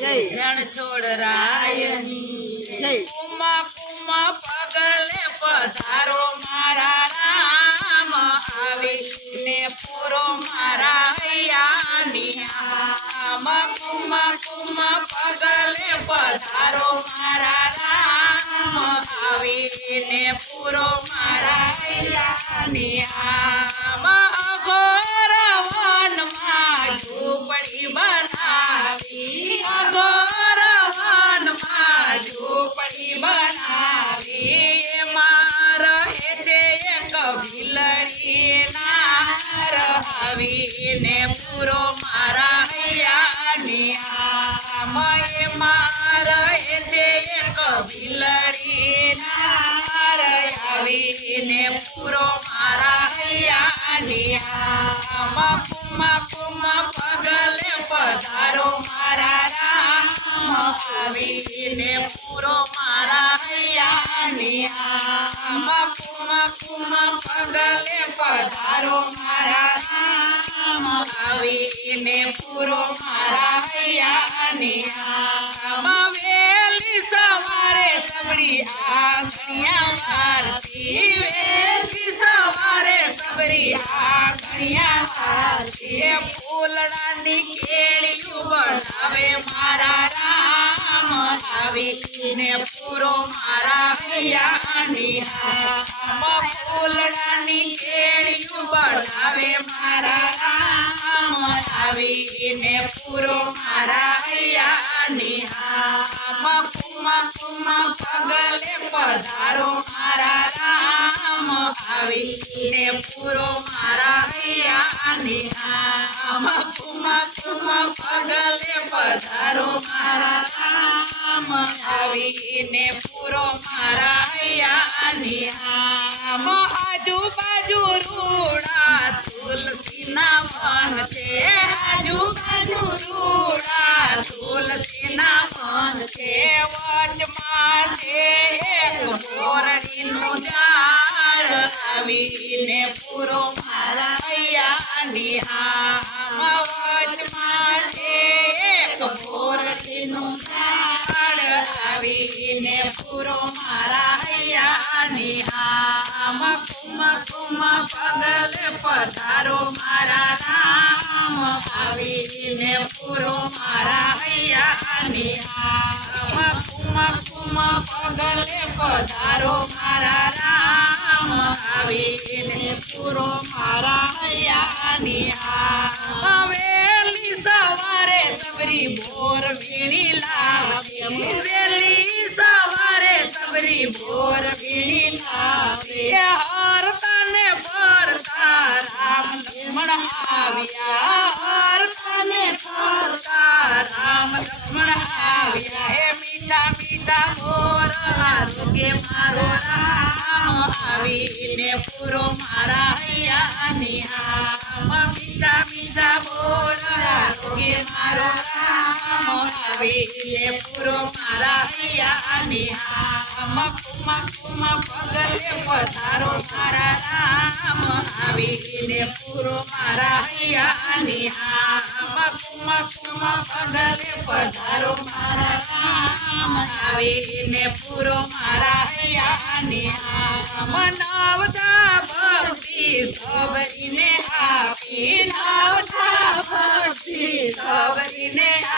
જય. રણછોડ રાયની. જય. કુમા કુમા પગલે પધારો મારા રામ. આવીને પૂરો મારા હૈયાની આમ. કુમા કુમા પગલે પધારો મારા રામ. આવીને પૂરો મારા હૈયાની બનાવી માર છે એક ભીલડી નાર આવીને પૂરો મારા હૈયાની મય માર છે એક ભીલડી નાર આવીને પૂરો મારા હૈયાની આમ કુમા પુમા પગલે પધારો મારા આવીને પૂરો મારા હૈયાનિયા. કુમા કુમા પગલે પધારો મારા રામ. પૂરો મારા હૈયાનિયા. વેલી સવારે સબરી આખિયા મારતી. વેલી સવારે સબરી આખિયા મારતી. એ ફૂલડાની કેળિયું બનાવે મારા રામ, આવીને પૂરો મારા આમ ફૂલડાની કેળિયું બનાવે મારા રામ, આવીને પૂરો મારા હૈયાની આમ કુમા કુમા પગલે પધારો મારા રામ. આવીને પૂરો મારા હૈયા આમ કુમા કુમા પગલે પધારો મારા રામ. આવીને પૂરો મારા હૈયા નિહામ આજુબાજુ રૂડા તુલસીના વન છે. આજુબાજુ છે એક મોરડીનું ઝાડ આવીને પૂરો મારા હૈયાની હામ વચમાં છે એક મોરડીનું ઝાડ આવીને પૂરો મારા હૈયાની હામ કુમ કુમ પગલે પગલે પધારો મારા રામ. આવીને પૂરો મારા હૈયાની હામ વેલી સવારે સબરી ભોર વીણી લાવે. વેલી સવારે સબરી ભોર વીણી લાવે. હરતા ને ભરતા રામ લક્ષ્મણ આવ્યા. હરતા ને ભરતા રામ લક્ષ્મણ આવ્યા. મીઠા મીઠા મોર આરોગ્ય મારો રામ, આવીને પૂરો મારા હૈયા આમ મીઠા મીઠા મોર આરોગ્ય મારો રામ, આવીને પૂરો મારા હૈયા આમ કુમા કુમા, પગલે પધારો મારા રામ, આવીને પૂરો મારા હૈયા આમ કુમા કુમા, પગલે પધારો મારા રામ આવીને પૂરો મારા હૈયાની મનાવતા નવતા ભક્તિ સબરીને આપી નવતા ભક્તિ સબરીને આપી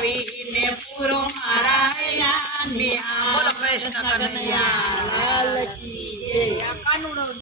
આવીને પૂરો મારા બોલો કૃષ્ણ કનૈયા લાલ કી જય કાનુડો